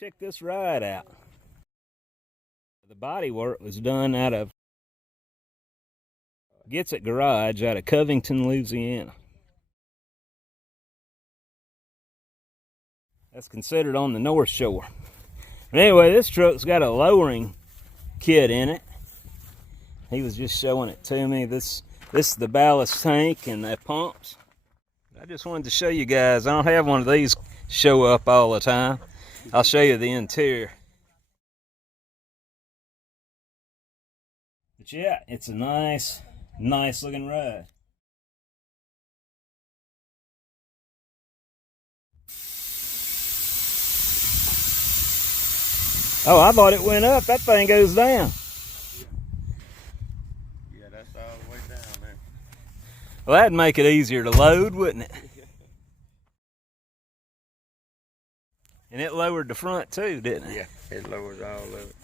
Check this ride out. The body work was done out of Gets It Garage out of Covington, Louisiana. That's considered on the North Shore. But anyway, this truck's got a lowering kit in it. He was just showing it to me. This is the ballast tank and the pumps. I just wanted to show you guys. I don't have one of these show up all the time. I'll show you the interior. But yeah, it's a nice looking ride. Oh, I thought it went up. That thing goes down. Yeah, that's all the way down there. Well, that'd make it easier to load, wouldn't it? And it lowered the front too, didn't it? Yeah, it lowers all of it.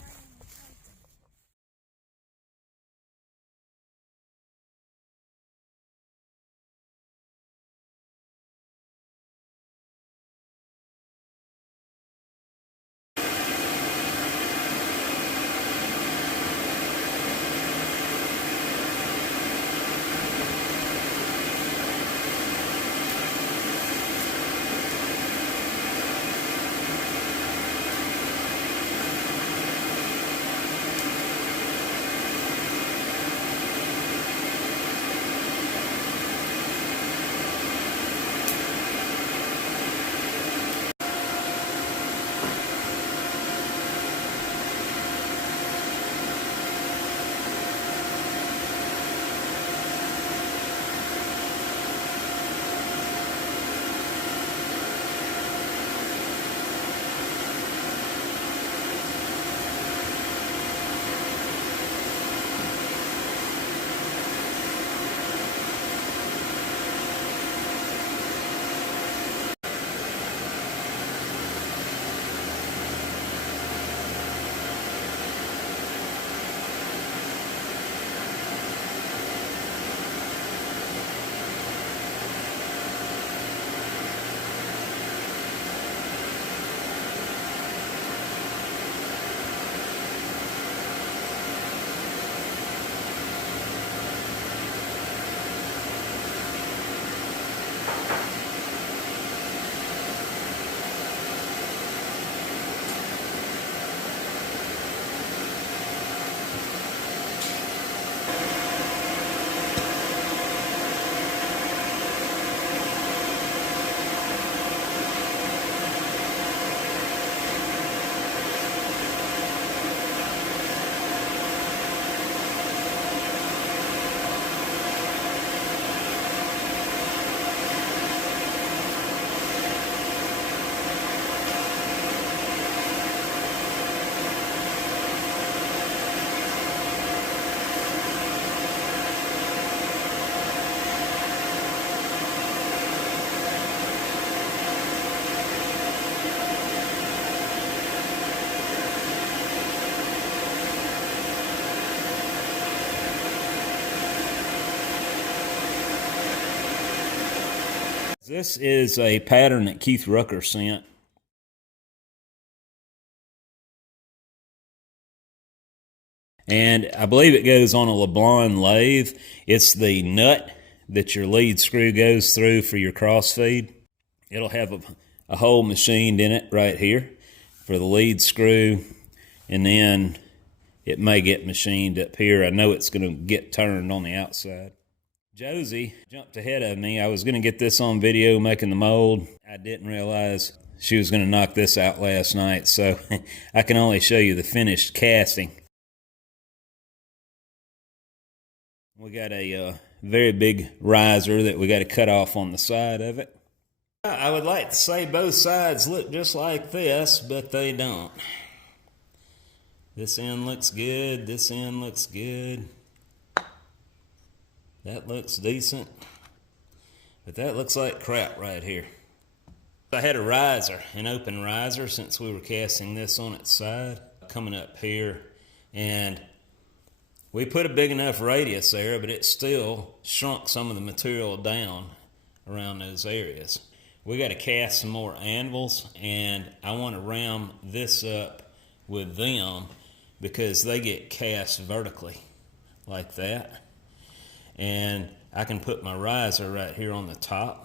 This is a pattern that Keith Rucker sent. And I believe it goes on a LeBlanc lathe. It's the nut that your lead screw goes through for your crossfeed. It'll have a hole machined in it right here for the lead screw, and then it may get machined up here. I know it's going to get turned on the outside. Josie jumped ahead of me. I was going to get this on video making the mold. I didn't realize she was going to knock this out last night, so I can only show you the finished casting. We got a very big riser that we got to cut off on the side of it. I would like to say both sides look just like this, but they don't. This end looks good. This end looks good. That looks decent, but that looks like crap right here. I had a riser, an open riser, since we were casting this on its side, coming up here, and we put a big enough radius there, but it still shrunk some of the material down around those areas. We got to cast some more anvils, and I want to ram this up with them because they get cast vertically like that. And I can put my riser right here on the top.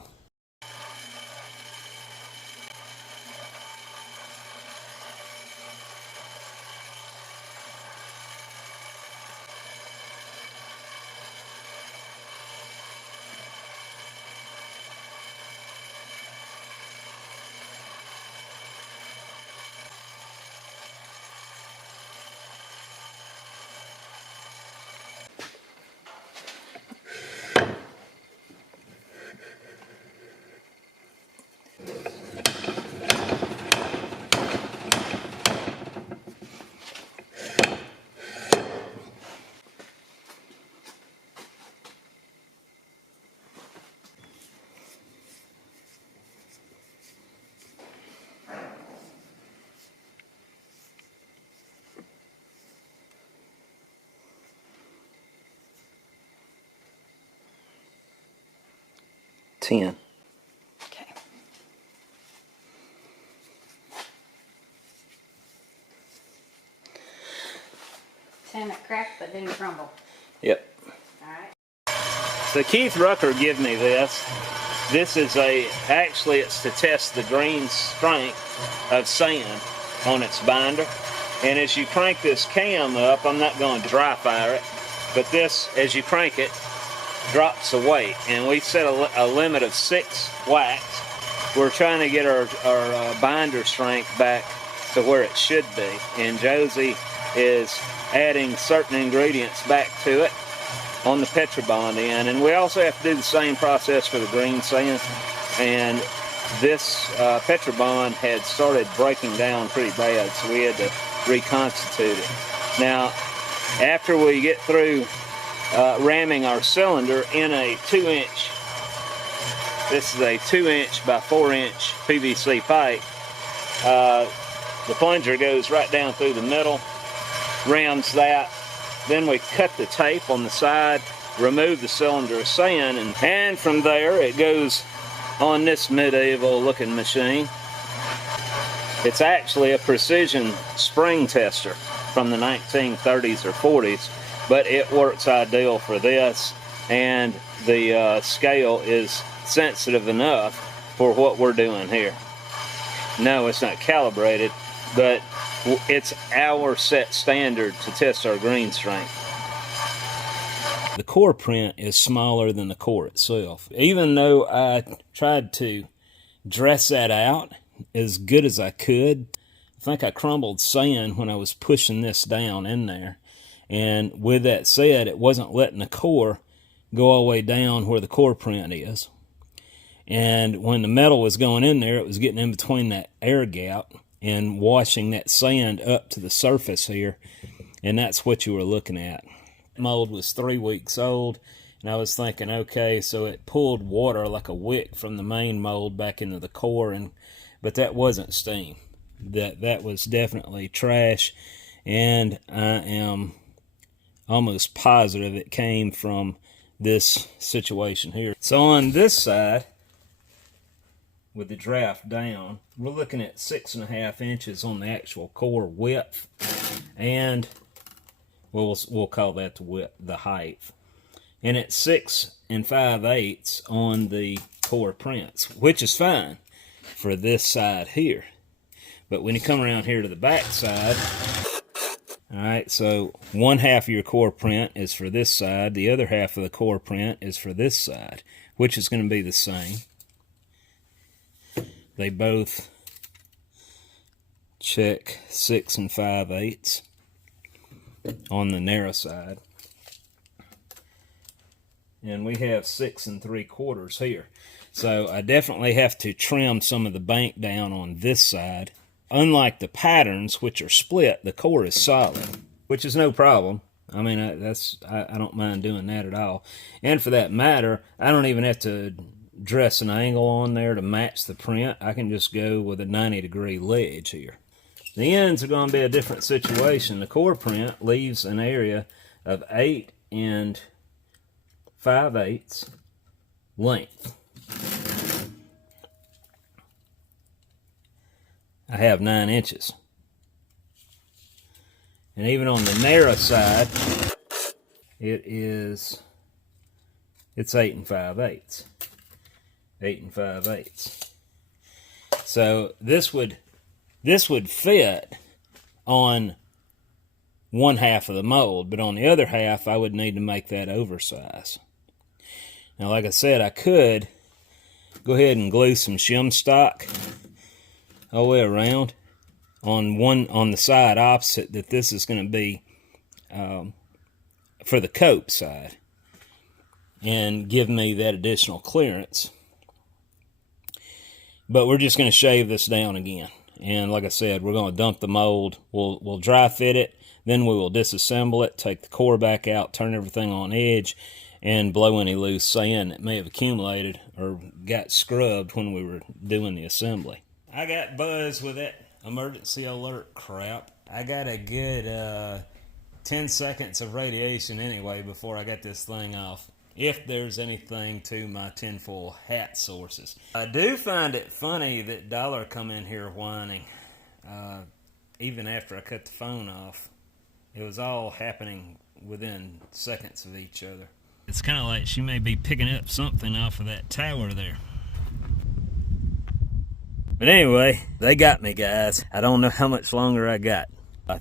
Okay. Saying it cracked but didn't crumble. Yep. Alright. So Keith Rucker gave me this. This is actually it's to test the green strength of sand on its binder. And as you crank this cam up, I'm not going to dry fire it, but this, as you crank it, drops the weight. And we set a limit of 6 whacks. We're trying to get our binder strength back to where it should be. And Josie is adding certain ingredients back to it on the Petrobond end. And we also have to do the same process for the green sand. And this Petrobond had started breaking down pretty bad, so we had to reconstitute it. Now, after we get through ramming our cylinder in a 2-inch, this is a 2-inch by 4-inch PVC pipe, the plunger goes right down through the middle, rams that. Then we cut the tape on the side, remove the cylinder of sand, and from there it goes on this medieval looking machine. It's actually a precision spring tester from the 1930s or 40s, but it works ideal for this, and the scale is sensitive enough for what we're doing here. No, it's not calibrated, but it's our set standard to test our green strength. The core print is smaller than the core itself. Even though I tried to dress that out as good as I could, I think I crumbled sand when I was pushing this down in there. And with that said, it wasn't letting the core go all the way down where the core print is. And when the metal was going in there, it was getting in between that air gap and washing that sand up to the surface here. And that's what you were looking at. The mold was 3 weeks old, and I was thinking, okay, so it pulled water like a wick from the main mold back into the core, but that wasn't steam. That was definitely trash, and I am almost positive it came from this situation here. So on this side, with the draft down, we're looking at 6.5 inches on the actual core width, and we'll call that the width, the height. And it's 6 5/8 on the core prints, which is fine for this side here. But when you come around here to the back side, all right, so 1/2 of your core print is for this side, the other half of the core print is for this side, which is going to be the same. They both check 6 5/8 on the narrow side. And we have 6 3/4 here. So I definitely have to trim some of the bank down on this side. Unlike the patterns, which are split, the core is solid, which is no problem. I mean, I don't mind doing that at all. And for that matter, I don't even have to dress an angle on there to match the print. I can just go with a 90-degree ledge here. The ends are going to be a different situation. The core print leaves an area of 8 5/8 length. I have 9 inches. And even on the narrow side, it's 8 5/8. 8 5/8. So this would fit on one half of the mold, but on the other half, I would need to make that oversize. Now, like I said, I could go ahead and glue some shim stock all the way around on the side opposite that this is going to be for the cope side, and give me that additional clearance. But we're just going to shave this down again. And like I said, we're going to dump the mold. We'll dry fit it. Then we will disassemble it, take the core back out, turn everything on edge, and blow any loose sand that may have accumulated or got scrubbed when we were doing the assembly. I got buzzed with that emergency alert crap. I got a good 10 seconds of radiation anyway before I got this thing off, if there's anything to my tinfoil hat sources. I do find it funny that Dollar come in here whining, even after I cut the phone off. It was all happening within seconds of each other. It's kind of like she may be picking up something off of that tower there. But anyway, they got me, guys. I don't know how much longer I got.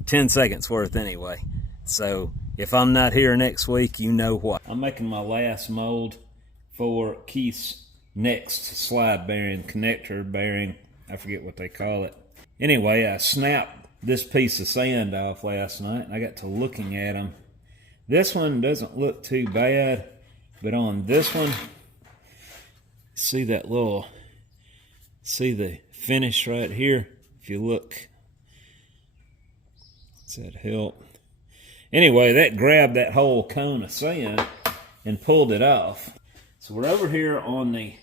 10 seconds worth anyway. So if I'm not here next week, you know what. I'm making my last mold for Keith's next slide bearing, connector bearing. I forget what they call it. Anyway, I snapped this piece of sand off last night, and I got to looking at them. This one doesn't look too bad, but on this one, see that little, see the finish right here? If you look, does that help? Anyway, that grabbed that whole cone of sand and pulled it off. So we're over here on the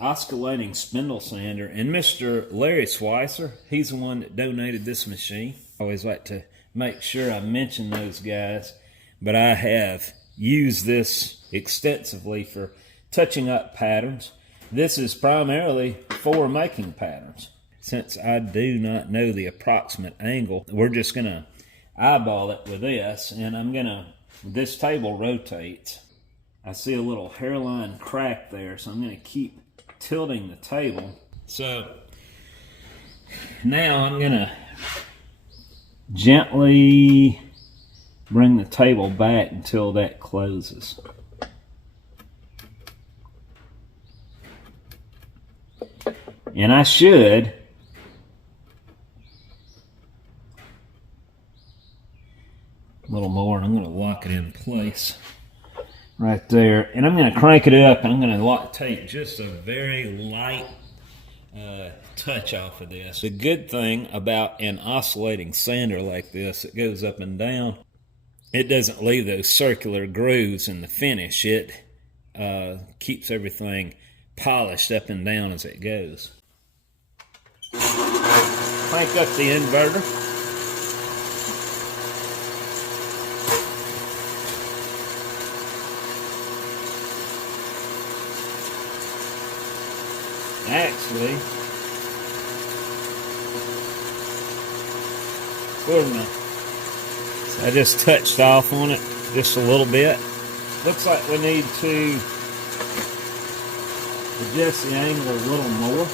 oscillating spindle sander, and Mr. Larry Schweitzer, he's the one that donated this machine. I always like to make sure I mention those guys, but I have used this extensively for touching up patterns. This is primarily for making patterns. Since I do not know the approximate angle, we're just going to eyeball it with this, and this table rotates. I see a little hairline crack there, so I'm going to keep tilting the table. So now I'm going to gently bring the table back until that closes. And I should a little more, and I'm going to lock it in place right there, and I'm going to crank it up, and I'm going to take just a very light touch off of this. The good thing about an oscillating sander like this, it goes up and down, it doesn't leave those circular grooves in the finish. It keeps everything polished up and down as it goes. Crank up the inverter. Actually, so I just touched off on it just a little bit. Looks like we need to adjust the angle a little more.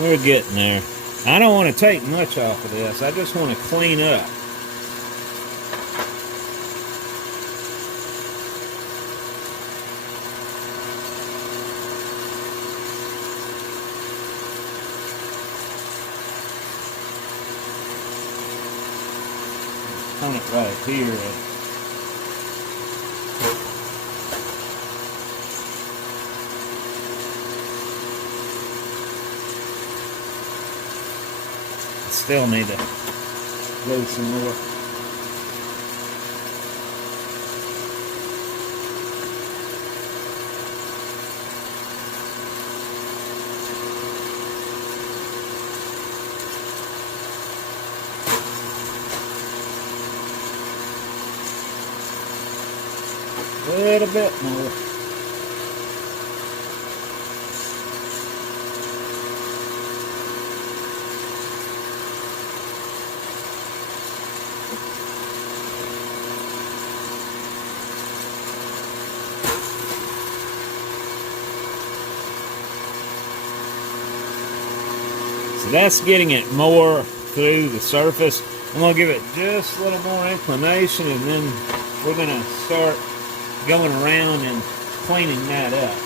We're getting there. I don't want to take much off of this. I just want to clean up. On it right here. Still need to glue some more. A little bit more. So that's getting it more through the surface. I'm going to give it just a little more inclination, and then we're going to start going around and cleaning that up.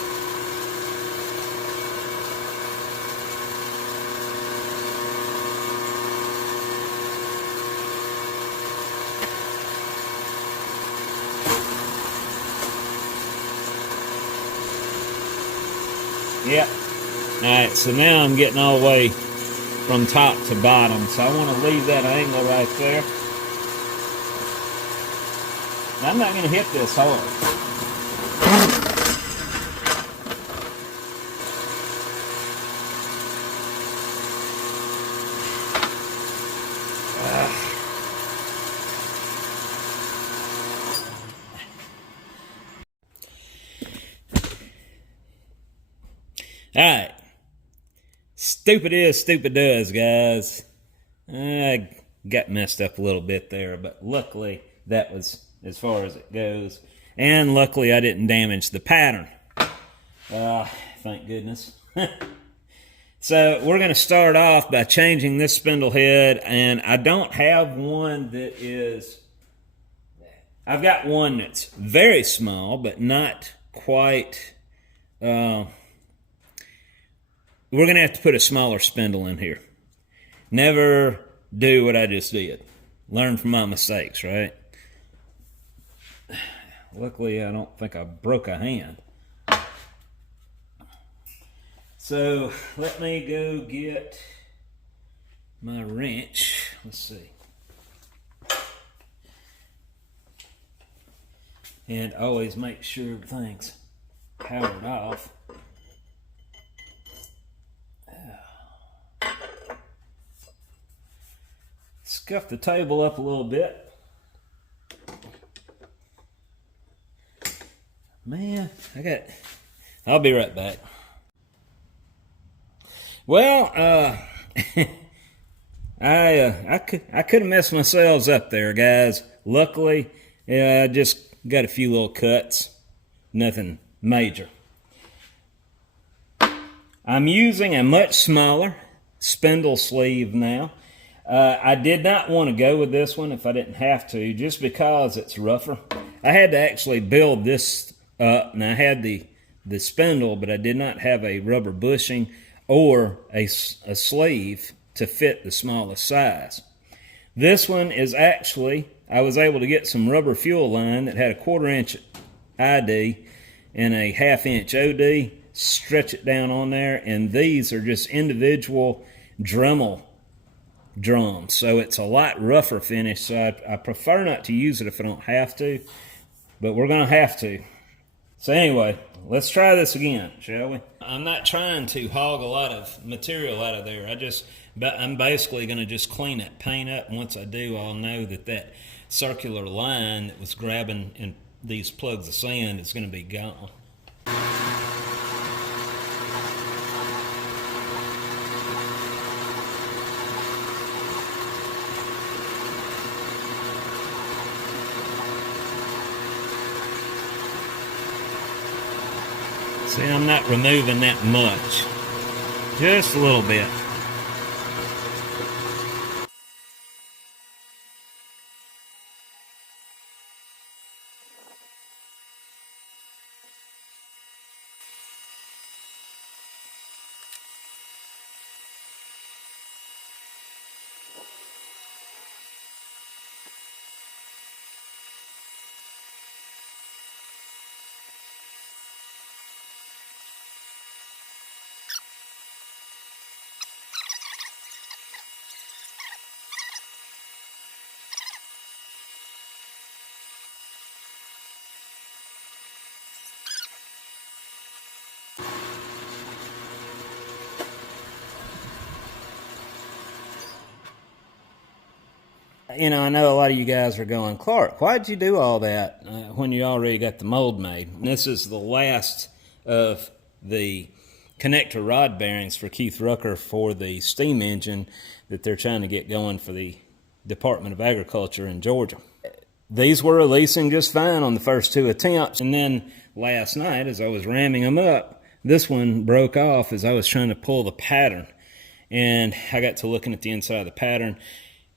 Yep. Alright, so now I'm getting all the way from top to bottom. So I want to leave that angle right there. Now, I'm not going to hit this hard. Alright. Stupid is, stupid does, guys. I got messed up a little bit there, but luckily that was as far as it goes. And luckily I didn't damage the pattern. Thank goodness. So we're going to start off by changing this spindle head, and I don't have one that is... I've got one that's very small, but not quite... we're going to have to put a smaller spindle in here. Never do what I just did. Learn from my mistakes, right? Luckily, I don't think I broke a hand. So, let me go get my wrench. Let's see. And always make sure everything's powered off. Scuff the table up a little bit. Man, I'll be right back. Well, I could have messed myself up there, guys. Luckily, I just got a few little cuts. Nothing major. I'm using a much smaller spindle sleeve now. I did not want to go with this one if I didn't have to, just because it's rougher. I had to actually build this up, and I had the spindle, but I did not have a rubber bushing or a sleeve to fit the smallest size. This one is actually, I was able to get some rubber fuel line that had a 1/4 inch ID and a 1/2 inch OD, stretch it down on there, and these are just individual Dremel drums, so it's a lot rougher finish. So I prefer not to use it if I don't have to, but we're going to have to. So anyway, let's try this again, shall we? I'm not trying to hog a lot of material out of there. I'm basically going to just clean that paint up. And once I do, I'll know that circular line that was grabbing in these plugs of sand is going to be gone. See, I'm not removing that much. Just a little bit. You know, I know a lot of you guys are going, Clark, why'd you do all that when you already got the mold made? And this is the last of the connector rod bearings for Keith Rucker for the steam engine that they're trying to get going for the Department of Agriculture in Georgia. These were releasing just fine on the first 2 attempts, and then last night as I was ramming them up, this one broke off as I was trying to pull the pattern, and I got to looking at the inside of the pattern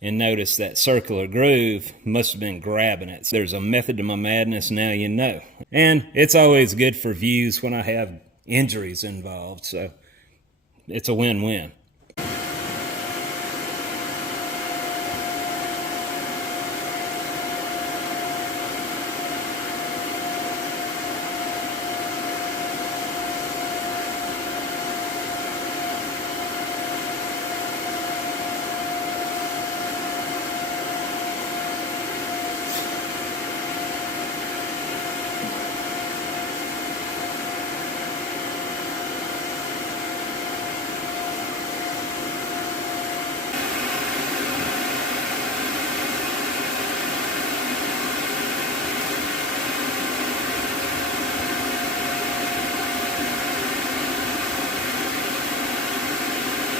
and noticed that circular groove must have been grabbing it. So there's a method to my madness, now you know. And it's always good for views when I have injuries involved, so it's a win-win.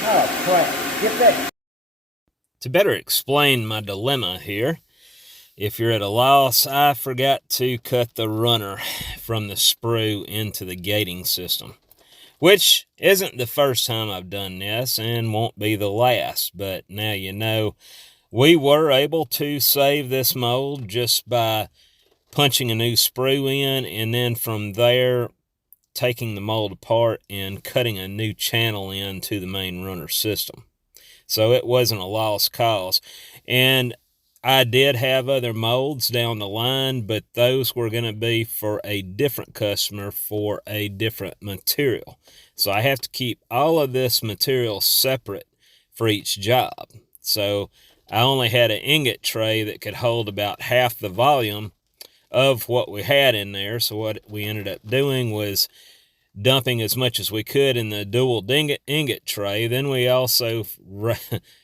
Oh, crap. Get that. To better explain my dilemma here, if you're at a loss, I forgot to cut the runner from the sprue into the gating system, which isn't the first time I've done this and won't be the last, but now you know. We were able to save this mold just by punching a new sprue in, and then from there taking the mold apart and cutting a new channel into the main runner system. So it wasn't a lost cause. And I did have other molds down the line, but those were going to be for a different customer for a different material. So I have to keep all of this material separate for each job. So I only had an ingot tray that could hold about half the volume of what we had in there. So what we ended up doing was dumping as much as we could in the dual ingot tray. Then we also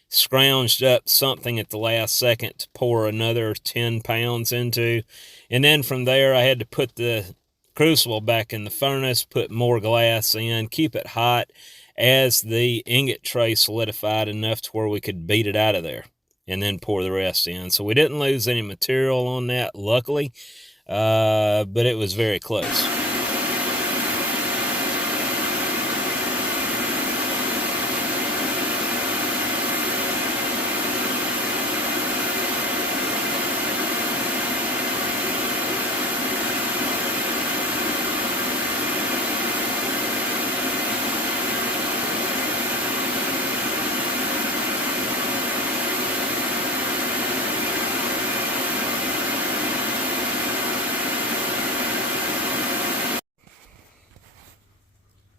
scrounged up something at the last second to pour another 10 pounds into. And then from there, I had to put the crucible back in the furnace, put more glass in, keep it hot as the ingot tray solidified enough to where we could beat it out of there and then pour the rest in. So we didn't lose any material on that, luckily, but it was very close.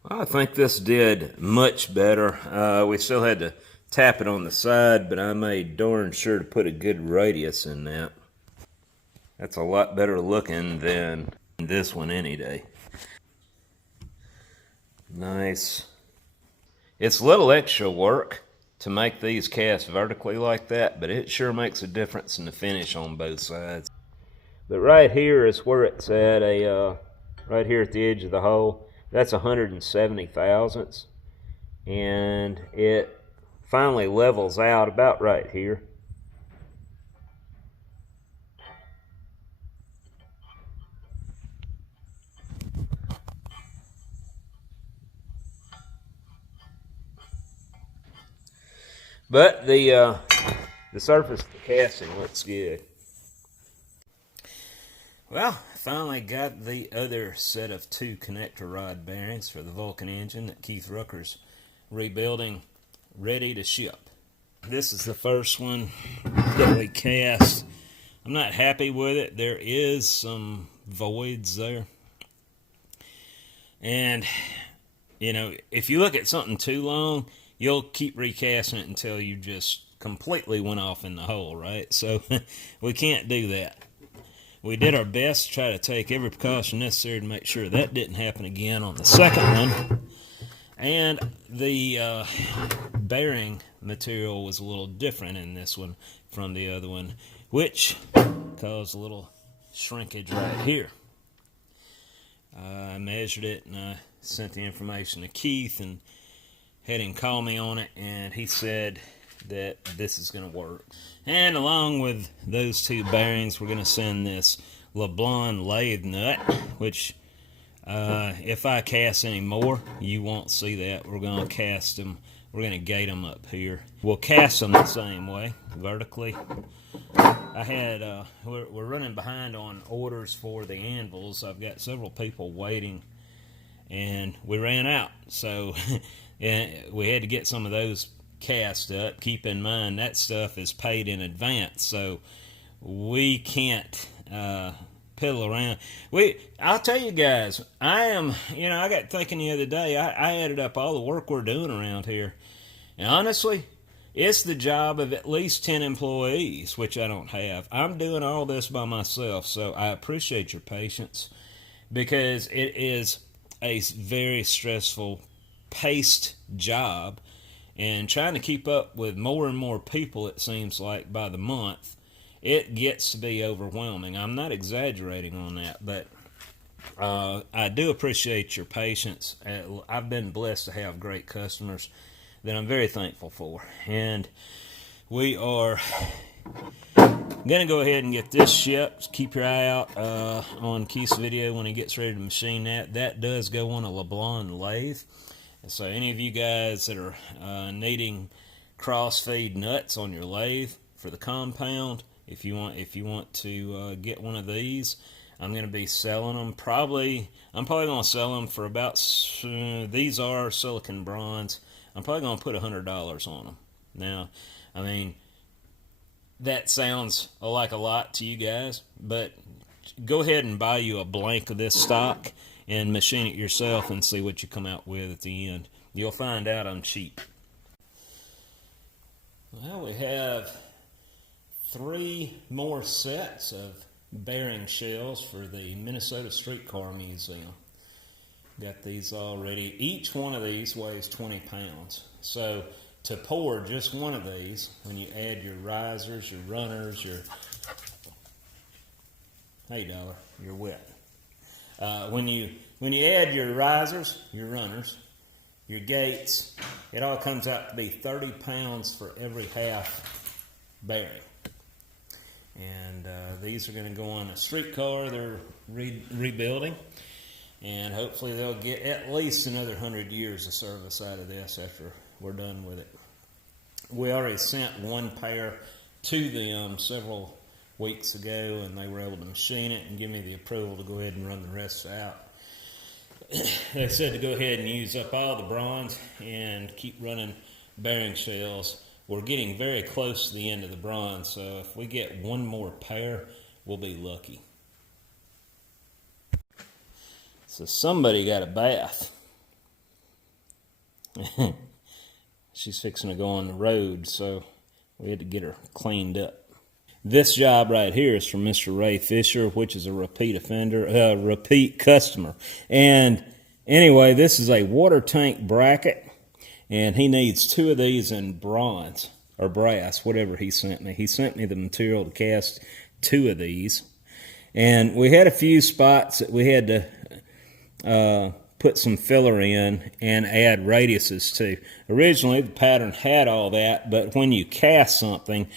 I think this did much better. We still had to tap it on the side, but I made darn sure to put a good radius in that. That's a lot better looking than this one any day. Nice. It's a little extra work to make these cast vertically like that, but it sure makes a difference in the finish on both sides. But right here is where it's at, right here at the edge of the hole. That's 170 thousandths, and it finally levels out about right here. But the surface of the casting looks good. Well, finally got the other set of 2 connector rod bearings for the Vulcan engine that Keith Rucker's rebuilding, ready to ship. This is the first one that we cast. I'm not happy with it. There is some voids there. And, you know, if you look at something too long, you'll keep recasting it until you just completely went off in the hole, right? So we can't do that. We did our best to try to take every precaution necessary to make sure that didn't happen again on the second one. And the bearing material was a little different in this one. from the other one, which caused a little shrinkage right here. I measured it and I sent the information to Keith and had him call me on it, and he said that this is going to work. And along with those two bearings, we're going to send this LeBlanc lathe nut, which if I cast any more, you won't see that. We're going to cast them. We're going to gate them up here. We'll cast them the same way, vertically. We're running behind on orders for the anvils. I've got several people waiting, and we ran out. So we had to get some of those cast up. Keep in mind that stuff is paid in advance, so we can't piddle around. I'll tell you guys, I got thinking the other day, I added up all the work we're doing around here, and honestly, it's the job of at least 10 employees, which I don't have. I'm doing all this by myself, so I appreciate your patience, because it is a very stressful, paced job, and trying to keep up with more and more people, it seems like, by the month, it gets to be overwhelming. I'm not exaggerating on that, but I do appreciate your patience. I've been blessed to have great customers that I'm very thankful for. And we are going to go ahead and get this shipped. Keep your eye out on Keith's video when he gets ready to machine that. That does go on a LeBlanc lathe. So any of you guys that are needing cross-feed nuts on your lathe for the compound, if you want to get one of these, I'm going to be selling them. I'm probably going to sell them for about, these are silicon bronze. I'm probably going to put $100 on them. Now, I mean, that sounds like a lot to you guys, but go ahead and buy you a blank of this stock and machine it yourself and see what you come out with at the end. You'll find out I'm cheap. Well, we have 3 more sets of bearing shells for the Minnesota Streetcar Museum. Got these all ready. Each one of these weighs 20 pounds. So to pour just one of these, when you add your risers, your runners, hey dollar, you're wet. When you add your risers, your runners, your gates, it all comes out to be 30 pounds for every half bearing. And these are going to go on a streetcar they're rebuilding, and hopefully they'll get at least another 100 years of service out of this after we're done with it. We already sent one pair to them several weeks ago, and they were able to machine it and give me the approval to go ahead and run the rest out. They said to go ahead and use up all the bronze and keep running bearing shells. We're getting very close to the end of the bronze, so if we get one more pair, we'll be lucky. So somebody got a bath. She's fixing to go on the road, so we had to get her cleaned up. This job right here is from Mr. Ray Fisher, which is a repeat offender, repeat customer. And anyway, this is a water tank bracket, and he needs 2 of these in bronze or brass, whatever he sent me. He sent me the material to cast 2 of these. And we had a few spots that we had to put some filler in and add radiuses to. Originally, the pattern had all that, but when you cast something,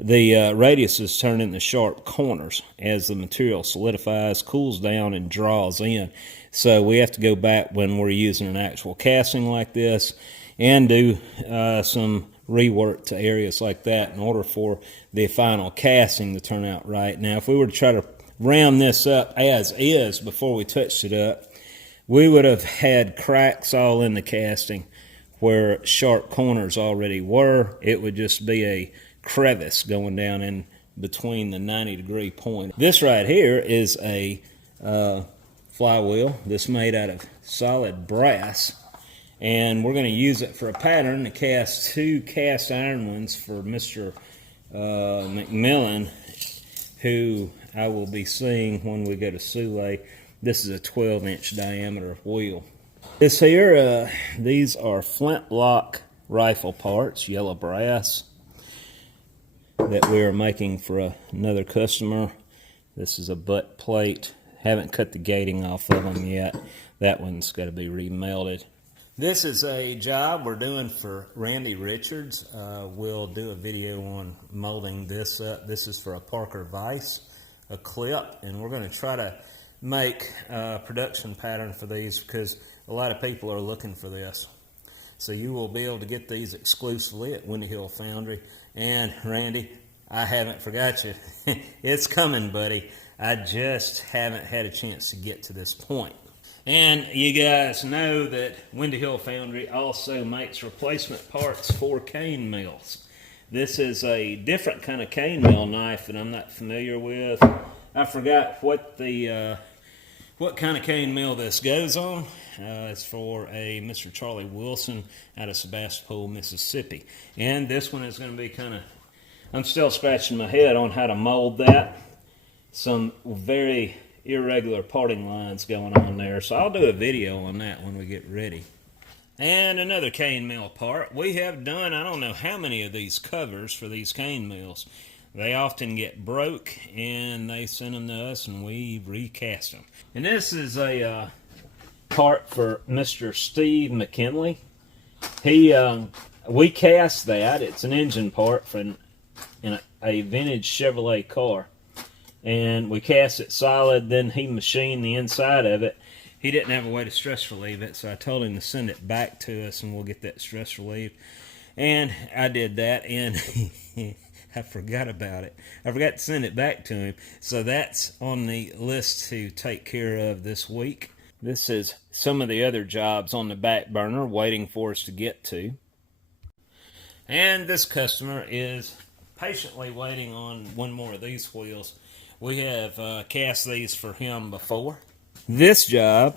the radiuses turn into sharp corners as the material solidifies, cools down, and draws in. So we have to go back when we're using an actual casting like this and do some rework to areas like that in order for the final casting to turn out right. Now, if we were to try to round this up as is before we touched it up, we would have had cracks all in the casting where sharp corners already were. It would just be a crevice going down in between the 90-degree point. This right here is a flywheel that's made out of solid brass, and we're going to use it for a pattern to cast 2 cast iron ones for Mr. McMillan, who I will be seeing when we go to Soule. This is a 12-inch diameter wheel. This here, these are Flintlock rifle parts, yellow brass. that we are making for another customer. This is a butt plate. Haven't cut the gating off of them yet. That one's got to be remelted. This is a job we're doing for Randy Richards. We'll do a video on molding this up. This is for a Parker Vise, a clip, and we're going to try to make a production pattern for these because a lot of people are looking for this. So you will be able to get these exclusively at Windy Hill Foundry. And Randy, I haven't forgot you. It's coming, buddy. I just haven't had a chance to get to this point. And you guys know that Windy Hill Foundry also makes replacement parts for cane mills. This is a different kind of cane mill knife that I'm not familiar with. I forgot what kind of cane mill this goes on. It's for a Mr. Charlie Wilson out of Sebastopol, Mississippi. And this one is going to be kind of, I'm still scratching my head on how to mold that. Some very irregular parting lines going on there. So I'll do a video on that when we get ready. And another cane mill part. We have done, I don't know how many of these covers for these cane mills. They often get broke and they send them to us and we recast them. And this is a part for Mr. Steve McKinley. We cast that. It's an engine part for in a vintage Chevrolet car. And we cast it solid, then he machined the inside of it. He didn't have a way to stress relieve it, so I told him to send it back to us and we'll get that stress relieved. And I did that, and I forgot about it. I forgot to send it back to him. So that's on the list to take care of this week. This is some of the other jobs on the back burner waiting for us to get to. And this customer is patiently waiting on one more of these wheels. We have cast these for him before. This job,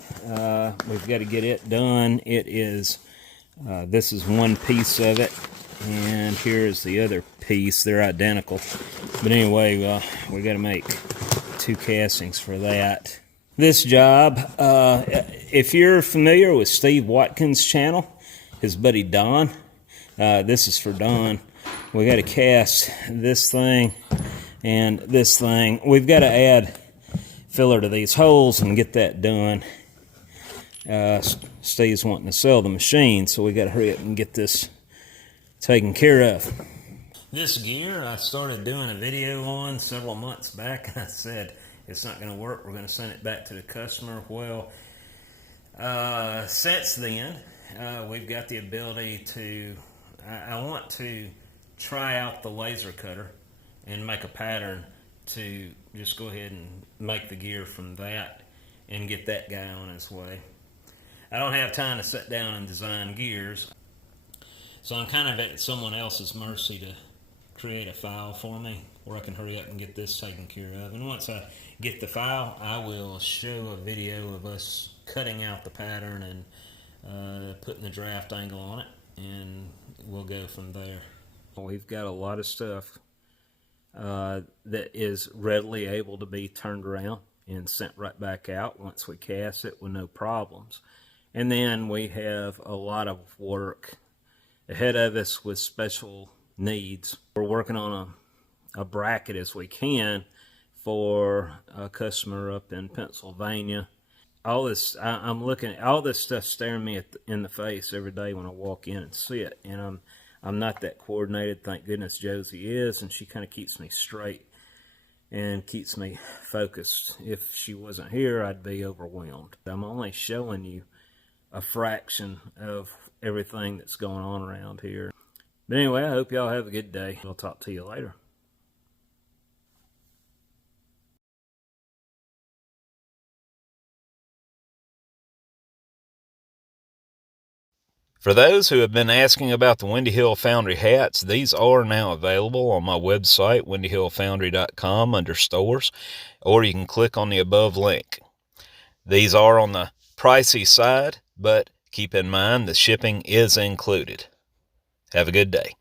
we've got to get it done. It is, this is one piece of it, and here's the other piece. They're identical. But anyway, we got to make two castings for that. This job, if you're familiar with Steve Watkins' channel, his buddy Don, this is for Don. We got to cast this thing and this thing. We've got to add filler to these holes and get that done. Steve's wanting to sell the machine, so we got to hurry up and get this taken care of. This gear I started doing a video on several months back. I said it's not going to work. We're going to send it back to the customer. Well, since then, we've got the ability to, I want to try out the laser cutter and make a pattern to just go ahead and make the gear from that and get that guy on his way. I don't have time to sit down and design gears, so I'm kind of at someone else's mercy to create a file for me where I can hurry up and get this taken care of. And once I get the file, I will show a video of us cutting out the pattern and putting the draft angle on it, and we'll go from there. We've got a lot of stuff that is readily able to be turned around and sent right back out once we cast it with no problems. And then we have a lot of work ahead of us with special needs. We're working on a bracket as we can for a customer up in Pennsylvania. All this, I'm looking at all this stuff staring me in the face every day when I walk in and see it, and I'm not that coordinated. Thank goodness Josie is, and she kind of keeps me straight and keeps me focused. If she wasn't here, I'd be overwhelmed. I'm only showing you a fraction of everything that's going on around here. But anyway, I hope y'all have a good day. I'll talk to you later. For those who have been asking about the Windy Hill Foundry hats, these are now available on my website, windyhillfoundry.com, under stores, or you can click on the above link. These are on the pricey side, but keep in mind the shipping is included. Have a good day.